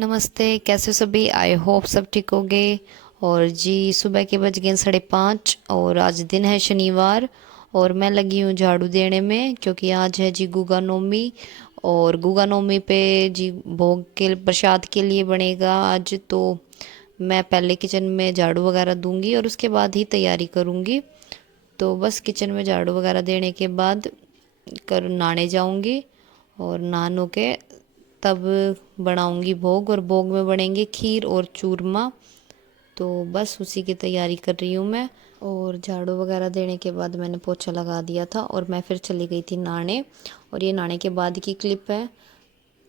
नमस्ते, कैसे हो सभी। आई होप सब ठीक होंगे। और जी, सुबह के बज गए 5:30 और आज दिन है शनिवार। और मैं लगी हूँ झाड़ू देने में क्योंकि आज है जी गुगा नवमी। और गुगा नवमी पे जी भोग के प्रसाद के लिए बनेगा आज। तो मैं पहले किचन में झाड़ू वगैरह दूंगी और उसके बाद ही तैयारी करूँगी। तो बस किचन में झाड़ू वगैरह देने के बाद कर नहाने जाऊंगी और नहा के तब बनाऊंगी भोग। और भोग में बनेंगे खीर और चूरमा। तो बस उसी की तैयारी कर रही हूँ मैं। और झाड़ू वगैरह देने के बाद मैंने पोछा लगा दिया था और मैं फिर चली गई थी नहाने। और ये नहाने के बाद की क्लिप है।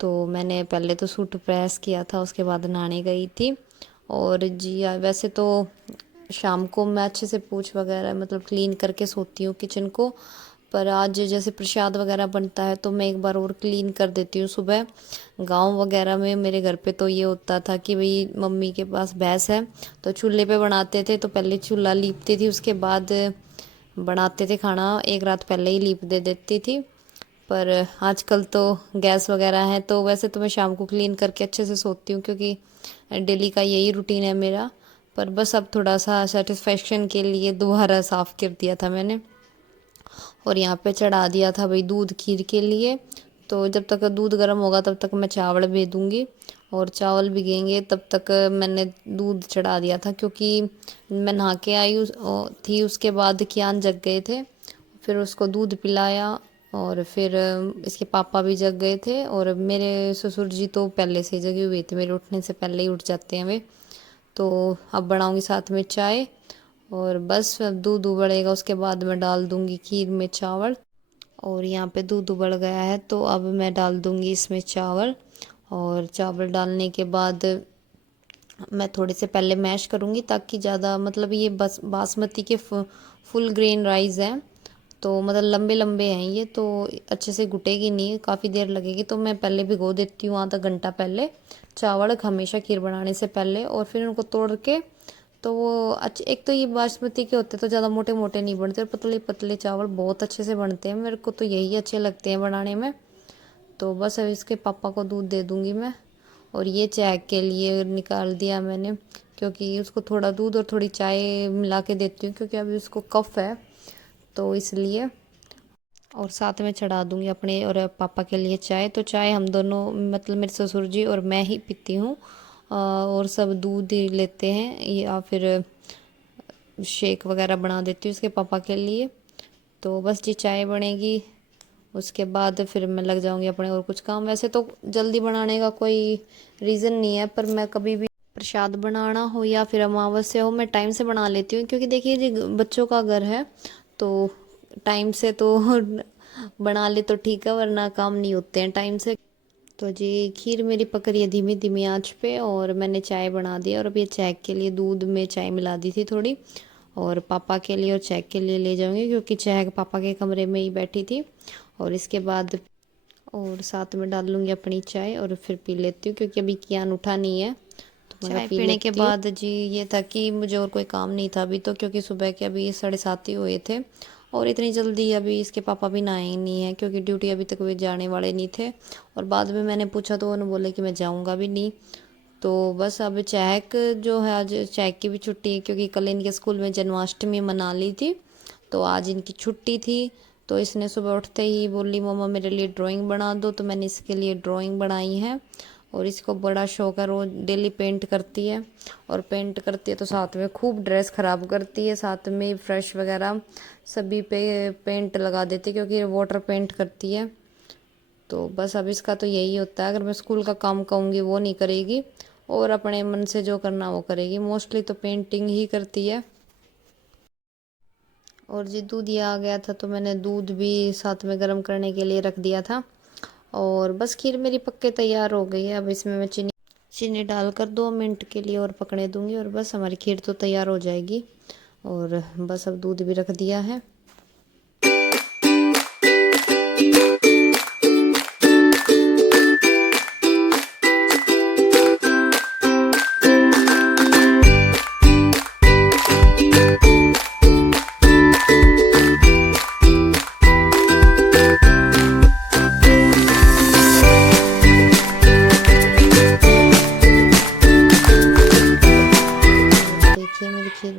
तो मैंने पहले तो सूट प्रेस किया था, उसके बाद नहाने गई थी। और जी वैसे तो शाम को मैं अच्छे से पोंछ वगैरह मतलब क्लीन करके सोती हूँ किचन को। पर आज जैसे प्रसाद वगैरह बनता है तो मैं एक बार और क्लीन कर देती हूँ सुबह। गांव वगैरह में मेरे घर पे तो ये होता था कि भाई मम्मी के पास भैंस है तो चूल्हे पे बनाते थे, तो पहले चूल्हा लीपती थी, उसके बाद बनाते थे खाना। एक रात पहले ही लीप दे देती थी। पर आजकल तो गैस वगैरह है, तो वैसे तो मैं शाम को क्लीन करके अच्छे से सोती हूँ क्योंकि डेली का यही रूटीन है मेरा। पर बस अब थोड़ा सा सेटिस्फेक्शन के लिए दोबारा साफ़ कर दिया था मैंने। और यहाँ पे चढ़ा दिया था भाई दूध खीर के लिए। तो जब तक दूध गर्म होगा तब तक मैं चावल भे दूँगी। और चावल भिगेंगे तब तक मैंने दूध चढ़ा दिया था क्योंकि मैं नहा के आई थी, उसके बाद कियान जग गए थे। फिर उसको दूध पिलाया। और फिर इसके पापा भी जग गए थे और मेरे ससुर जी तो पहले से ही जगे हुए थे, मेरे उठने से पहले ही उठ जाते हैं वे। तो अब बनाऊंगी साथ में चाय। और बस अब दूध उबलेगा उसके बाद मैं डाल दूंगी खीर में चावल। और यहाँ पे दूध उबल गया है तो अब मैं डाल दूंगी इसमें चावल। और चावल डालने के बाद मैं थोड़े से पहले मैश करूँगी ताकि ज़्यादा मतलब ये बस बासमती के फुल ग्रेन राइस हैं, तो मतलब लंबे लंबे हैं ये, तो अच्छे से घुटेगी नहीं, काफ़ी देर लगेगी। तो मैं पहले भिगो देती हूँ आधा घंटा पहले चावल हमेशा खीर बनाने से पहले। और फिर उनको तोड़ के तो वो अच्छे, एक तो ये बासमती के होते तो ज़्यादा मोटे मोटे नहीं बनते और पतले पतले चावल बहुत अच्छे से बनते हैं, मेरे को तो यही अच्छे लगते हैं बनाने में। तो बस अब इसके पापा को दूध दे दूँगी मैं। और ये चाय के लिए निकाल दिया मैंने क्योंकि उसको थोड़ा दूध और थोड़ी चाय मिला के देती हूँ क्योंकि अभी उसको कफ है, तो इसलिए। और साथ में चढ़ा दूँगी अपने और पापा के लिए चाय। तो चाय हम दोनों मतलब मेरे ससुर जी और मैं ही पीती हूँ। और सब दूध ही लेते हैं या फिर शेक वगैरह बना देती हूँ इसके पापा के लिए। तो बस जी चाय बनेगी, उसके बाद फिर मैं लग जाऊंगी अपने और कुछ काम। वैसे तो जल्दी बनाने का कोई रीज़न नहीं है, पर मैं कभी भी प्रसाद बनाना हो या फिर अमावस्या हो मैं टाइम से बना लेती हूँ क्योंकि देखिए जी बच्चों का घर है तो टाइम से तो बना ले तो ठीक है, वरना काम नहीं होते हैं टाइम से। तो जी खीर मेरी पक रही है धीमी धीमी आंच पे और मैंने चाय बना दी। और अब ये चाय के लिए दूध में चाय मिला दी थी थोड़ी, और पापा के लिए और चाय के लिए ले जाऊंगी क्योंकि चाय पापा के कमरे में ही बैठी थी। और इसके बाद और साथ में डाल लूँगी अपनी चाय और फिर पी लेती हूँ क्योंकि अभी कियान उठा नहीं है। तो चाय पीने के बाद जी ये था कि मुझे और कोई काम नहीं था अभी तो, क्योंकि सुबह के अभी 7:30 ही हुए थे। और इतनी जल्दी अभी इसके पापा भी नहाए ही नहीं है क्योंकि ड्यूटी अभी तक वे जाने वाले नहीं थे। और बाद में मैंने पूछा तो उन्होंने बोले कि मैं जाऊंगा भी नहीं। तो बस अब चहक जो है, आज चहक की भी छुट्टी है क्योंकि कल इनके स्कूल में जन्माष्टमी मना ली थी, तो आज इनकी छुट्टी थी। तो इसने सुबह उठते ही बोली मम्मा मेरे लिए ड्राइंग बना दो, तो मैंने इसके लिए ड्राइंग बनाई है। और इसको बड़ा शौक है, रोज डेली पेंट करती है। और पेंट करती है तो साथ में खूब ड्रेस ख़राब करती है, साथ में फ्रेश वगैरह सभी पे पेंट लगा देती है क्योंकि वाटर पेंट करती है। तो बस अब इसका तो यही होता है, अगर मैं स्कूल का काम कहूँगी वो नहीं करेगी और अपने मन से जो करना वो करेगी, मोस्टली तो पेंटिंग ही करती है। और जी दूध ये आ गया था तो मैंने दूध भी साथ में गर्म करने के लिए रख दिया था। और बस खीर मेरी पक के तैयार हो गई है। अब इसमें मैं चीनी चीनी डालकर 2 मिनट के लिए और पकने दूंगी और बस हमारी खीर तो तैयार हो जाएगी। और बस अब दूध भी रख दिया है।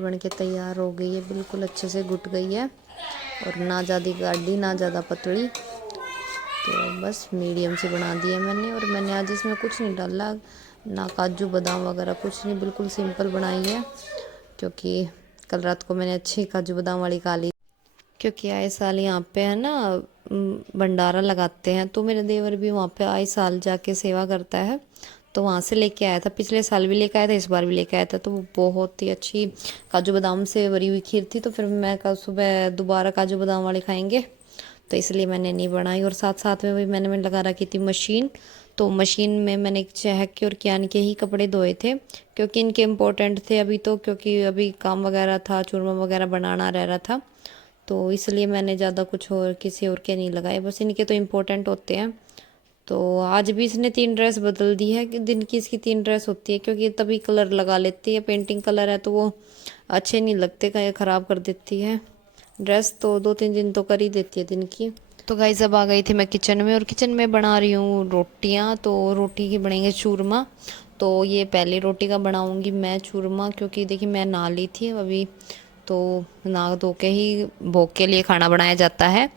बन के तैयार हो गई है, बिल्कुल अच्छे से घुट गई है और ना ज़्यादा गाढ़ी ना ज़्यादा पतली। तो बस मीडियम से बना दी है मैंने। और मैंने आज इसमें कुछ नहीं डाला, ना काजू बादाम वगैरह कुछ नहीं, बिल्कुल सिंपल बनाई है। क्योंकि कल रात को मैंने अच्छी काजू बादाम वाली खा ली, क्योंकि आए साल यहाँ पे है ना भंडारा लगाते हैं, तो मेरे देवर भी वहाँ पे आए साल जाके सेवा करता है, तो वहाँ से लेके आया था। पिछले साल भी लेके आया था, इस बार भी लेके आया था। तो वो बहुत ही अच्छी काजू बादाम से भरी हुई खीर थी। तो फिर मैं कल सुबह दोबारा काजू बादाम वाली खाएंगे, तो इसलिए मैंने नहीं बनाई। और साथ साथ में भी मैंने लगा रखी थी मशीन, तो मशीन में मैंने चहक के और कियान के ही कपड़े धोए थे, क्योंकि इनके इम्पोर्टेंट थे अभी तो, क्योंकि अभी काम वगैरह था, चूरमा वगैरह बनाना रह रहा था, तो इसलिए मैंने ज़्यादा कुछ और किसी और के नहीं लगाए, बस इनके तो इम्पोर्टेंट होते हैं। तो आज भी इसने 3 ड्रेस बदल दी है, कि दिन की इसकी 3 ड्रेस होती है, क्योंकि तभी कलर लगा लेती है। पेंटिंग कलर है तो वो अच्छे नहीं लगते, कहीं ख़राब कर देती है ड्रेस, तो 2-3 दिन तो कर ही देती है दिन की। तो गाइस अब आ गई थी मैं किचन में, और किचन में बना रही हूँ रोटियाँ। तो रोटी की बनेंगे चूरमा। तो ये पहली रोटी का बनाऊँगी मैं चूरमा, क्योंकि देखिए मैं नहा ली थी अभी, तो नहा धो के ही भोग के लिए खाना बनाया जाता है।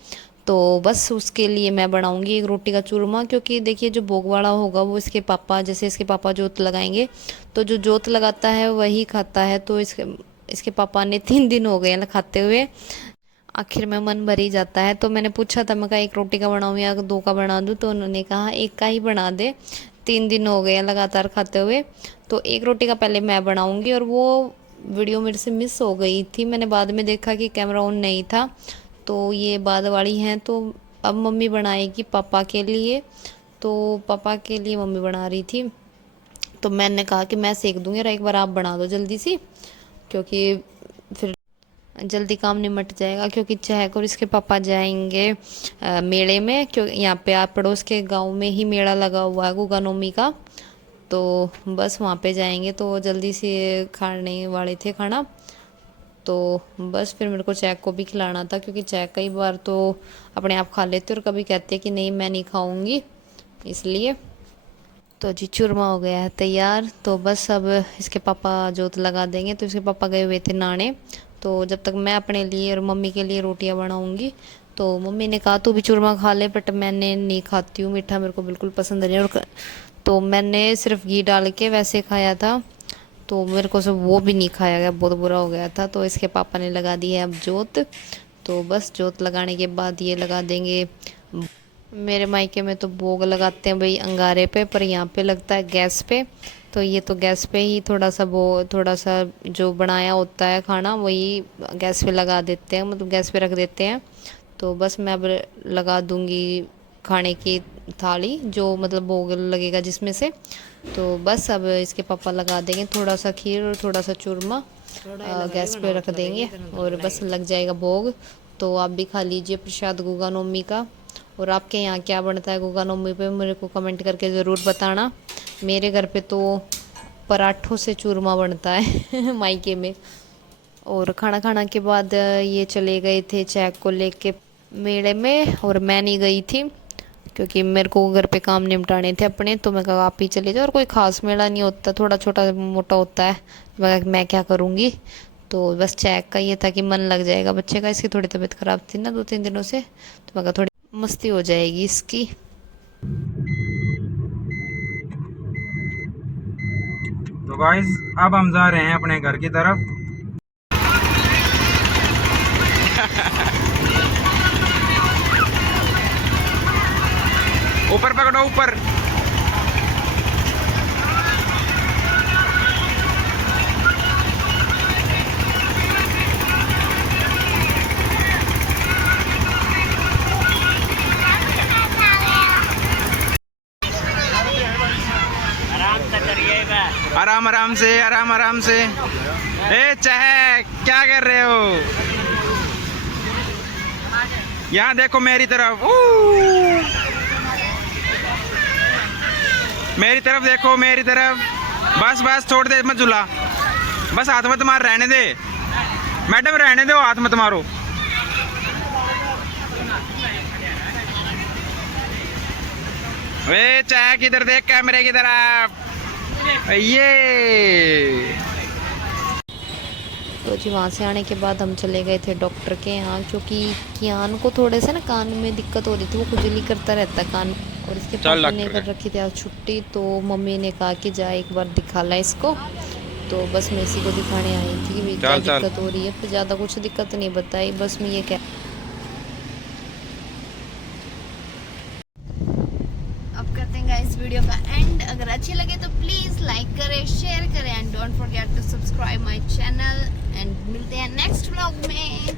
तो बस उसके लिए मैं बनाऊंगी एक रोटी का चूरमा, क्योंकि देखिए जो भोग वाला होगा वो इसके पापा, जैसे इसके पापा जोत लगाएंगे, तो जो जोत लगाता है वही खाता है। तो इसके पापा ने 3 दिन हो गए हैं खाते हुए, आखिर में मन भर ही जाता है। तो मैंने पूछा था, मैं कहा 1 रोटी का बनाऊँ या 2 का बना दूँ, तो उन्होंने कहा 1 का ही बना दे, 3 दिन हो गए हैं लगातार खाते हुए। तो 1 रोटी का पहले मैं बनाऊंगी, और वो वीडियो मेरे से मिस हो गई थी, मैंने बाद में देखा कि कैमरा ऑन नहीं था, तो ये बाद वाली हैं। तो अब मम्मी बनाएगी पापा के लिए, तो पापा के लिए मम्मी बना रही थी, तो मैंने कहा कि मैं सेक दूँगी और एक बार आप बना दो जल्दी सी, क्योंकि फिर जल्दी काम निमट जाएगा। क्योंकि चहक और इसके पापा जाएंगे मेले में, क्यों यहाँ पे आप पड़ोस के गांव में ही मेला लगा हुआ है गुगा नवमी का, तो बस वहाँ पे जाएंगे, तो जल्दी से खाने वाले थे खाना। तो बस फिर मेरे को चैक को भी खिलाना था, क्योंकि चैक कई बार तो अपने आप खा लेते और कभी कहते हैं कि नहीं मैं नहीं खाऊंगी, इसलिए। तो जी चूरमा हो गया है तैयार। तो बस अब इसके पापा जोत लगा देंगे, तो इसके पापा गए हुए थे नहाने, तो जब तक मैं अपने लिए और मम्मी के लिए रोटियां बनाऊंगी। तो मम्मी ने कहा तू भी चूरमा खा ले, बट मैंने नहीं खाती हूँ मीठा, मेरे को बिल्कुल पसंद नहीं। और तो मैंने सिर्फ घी डाल के वैसे खाया था, तो मेरे को सब वो भी नहीं खाया गया, बहुत बुरा हो गया था। तो इसके पापा ने लगा दी है अब जोत। तो बस जोत लगाने के बाद ये लगा देंगे, मेरे मायके में तो भोग लगाते हैं भाई अंगारे पे, पर यहाँ पे लगता है गैस पे। तो ये तो गैस पे ही थोड़ा सा जो बनाया होता है खाना वही गैस पे लगा देते हैं, मतलब गैस पे रख देते हैं। तो बस मैं अब लगा दूंगी खाने की थाली, जो मतलब भोग लगेगा जिसमें से। तो बस अब इसके पापा लगा देंगे थोड़ा सा खीर और थोड़ा सा चूरमा, गैस पे रख देंगे और बस लग जाएगा भोग। तो आप भी खा लीजिए प्रसाद गुगा नवमी का। और आपके यहाँ क्या बनता है गुगा नवमी पे, मेरे को कमेंट करके ज़रूर बताना। मेरे घर पे तो पराठों से चूरमा बनता है मायके में। और खाना खाना के बाद ये चले गए थे चैक को लेके मेले में, और मैं नहीं गई थी क्योंकि मेरे को घर पे काम निपटाने थे अपने। तो मैं कहा आप ही चले जाओ, और कोई ख़ास मेला नहीं होता, थोड़ा छोटा मोटा होता है, मैं क्या करूँगी। तो बस चैक का ये था कि मन लग जाएगा बच्चे का, इसकी थोड़ी तबीयत ख़राब थी ना 2-3 दिनों से, तो मैं कहा थोड़ी मस्ती हो जाएगी इसकी। तो गाइस अब हम जा रहे हैं अपने घर की तरफ। ऊपर पकड़ो ऊपर। आराम आराम से, आराम आराम से। ए चहक क्या कर रहे हो? यहाँ देखो मेरी तरफ, मेरी तरफ देखो, मेरी तरफ। बस बस छोड़ दे मत झूला, बस हाथ मत मार, रहने दे मैडम, रहने दो, हाथ मत मारो। वे चहक इधर देख कैमरे की तरफ, ये तो जी वहाँ से आने के बाद हम चले गए थे डॉक्टर के यहाँ, क्योंकि कियान को थोड़े से ना कान में दिक्कत हो रही थी, वो खुजली करता रहता कान। और इसके चल पापा ने डॉक्टर कर रखी थी आज छुट्टी, तो मम्मी ने कहा कि जा एक बार दिखा ला इसको। तो बस मैं इसी को दिखाने आई थी कि भाई क्या चल चल दिक्कत हो रही है। फिर ज़्यादा कुछ दिक्कत नहीं बताई, बस मैं ये कह अब करते हैं गाइस वीडियो का एंड। अगर अच्छे लगे तो प्लीज़ लाइक करें, शेयर करें and don't forget to subscribe my channel. And मिलते हैं नेक्स्ट व्लॉग में।